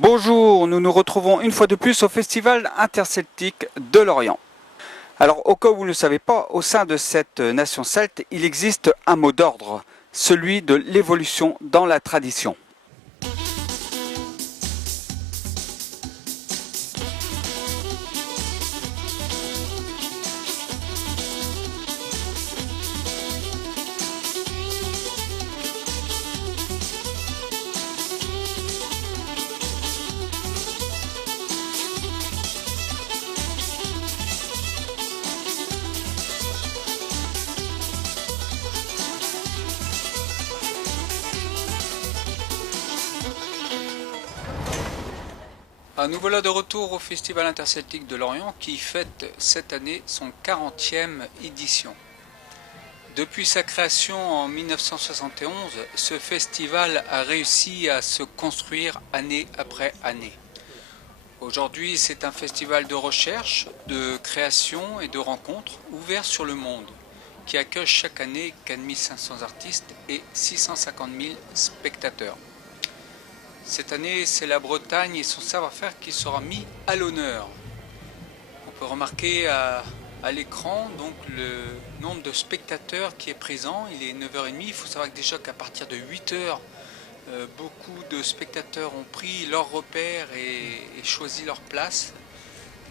Bonjour, nous nous retrouvons une fois de plus au Festival interceltique de Lorient. Alors, au cas où vous ne le savez pas, au sein de cette nation celte, il existe un mot d'ordre, celui de l'évolution dans la tradition. Nous voilà de retour au Festival interceltique de Lorient qui fête cette année son 40e édition. Depuis sa création en 1971, ce festival a réussi à se construire année après année. Aujourd'hui, c'est un festival de recherche, de création et de rencontres ouvert sur le monde, qui accueille chaque année 4500 artistes et 650 000 spectateurs. Cette année, c'est la Bretagne et son savoir-faire qui sera mis à l'honneur. On peut remarquer à l'écran donc le nombre de spectateurs qui est présent. Il est 9h30. Il faut savoir que déjà qu'à partir de 8h, beaucoup de spectateurs ont pris leur repère et choisi leur place.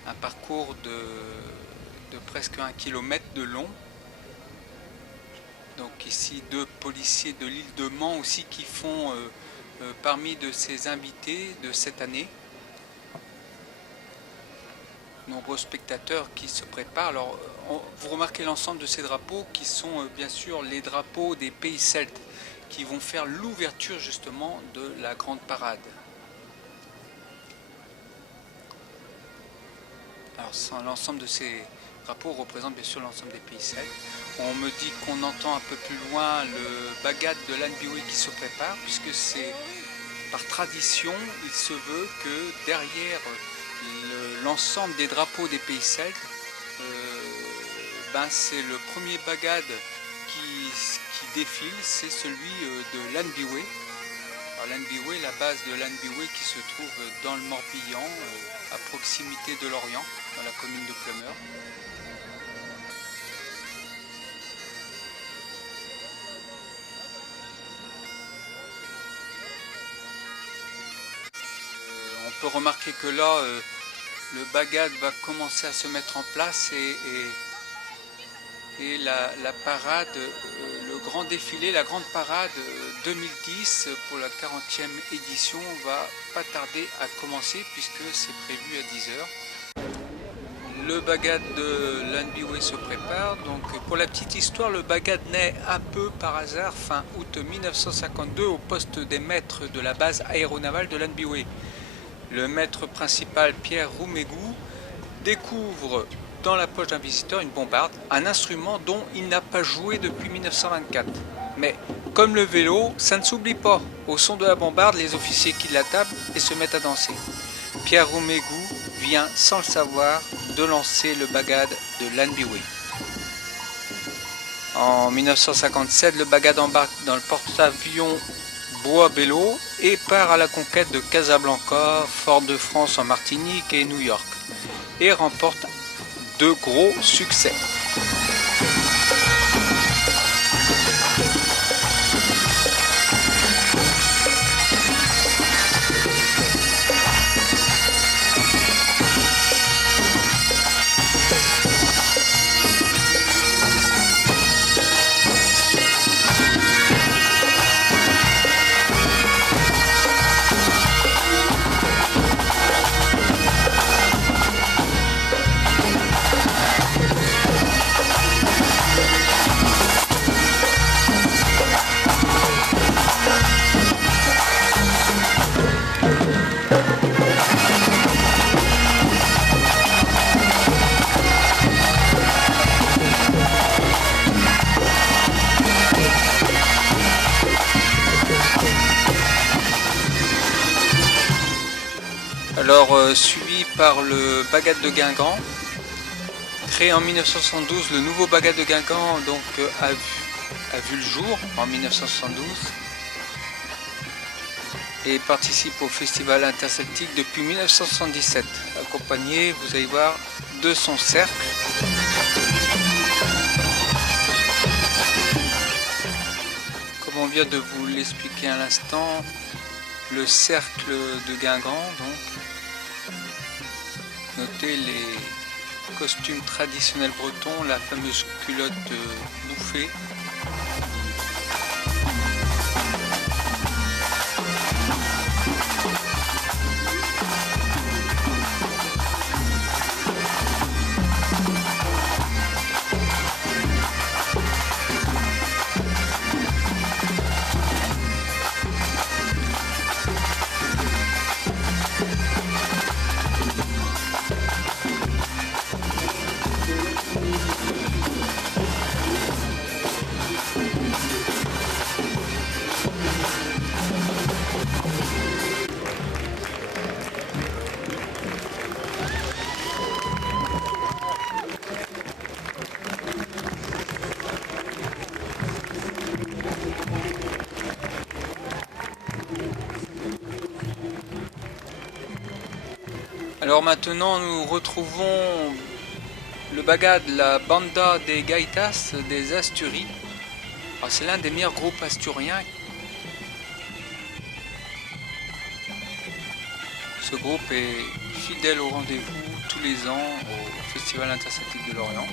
Un parcours de presque 1 km de long. Donc ici, 2 policiers de l'île de Mans aussi qui font parmi de ces invités de cette année. Nombreux spectateurs qui se préparent. Alors, vous remarquez l'ensemble de ces drapeaux qui sont bien sûr les drapeaux des pays celtes qui vont faire l'ouverture justement de la grande parade. Alors, l'ensemble de ces drapeaux représente bien sûr l'ensemble des pays celtes. On me dit qu'on entend un peu plus loin le bagad de l'Anbiwi qui se prépare, puisque c'est par tradition, il se veut que derrière l'ensemble des drapeaux des pays celtes, c'est le premier bagad qui défile, c'est celui de l'Anbiwi. L'Anbiwi, la base de l'Anbiwi qui se trouve dans le Morbihan, à proximité de Lorient, dans la commune de Pleumeur. On peut remarquer que là, le bagad va commencer à se mettre en place et la parade, le grand défilé, la grande parade 2010 pour la 40e édition va pas tarder à commencer puisque c'est prévu à 10h. Le bagad de l'Anbiwi se prépare. Donc pour la petite histoire, le bagad naît un peu par hasard fin août 1952 au poste des maîtres de la base aéronavale de l'Anbiwi. Le maître principal, Pierre Roumégou, découvre dans la poche d'un visiteur une bombarde, un instrument dont il n'a pas joué depuis 1924. Mais comme le vélo, ça ne s'oublie pas. Au son de la bombarde, les officiers quittent la table et se mettent à danser. Pierre Roumégou vient, sans le savoir, de lancer le bagad de l'Anbiwi. En 1957, le bagad embarque dans le porte-avions Bois-Bello et part à la conquête de Casablanca, Fort-de-France en Martinique et New York et remporte de gros succès. Alors suivi par le bagad de Guingamp, créé en 1972, le nouveau bagad de Guingamp donc, a vu le jour en 1972. et participe au Festival interceltique depuis 1977, accompagné, vous allez voir, de son cercle. Comme on vient de vous l'expliquer à l'instant, le cercle de Guingamp, donc. Notez les costumes traditionnels bretons, la fameuse culotte bouffée. Alors maintenant nous retrouvons le bagad, la banda des Gaitas des Asturies. C'est l'un des meilleurs groupes asturiens. Ce groupe est fidèle au rendez-vous tous les ans au Festival interceltique de Lorient.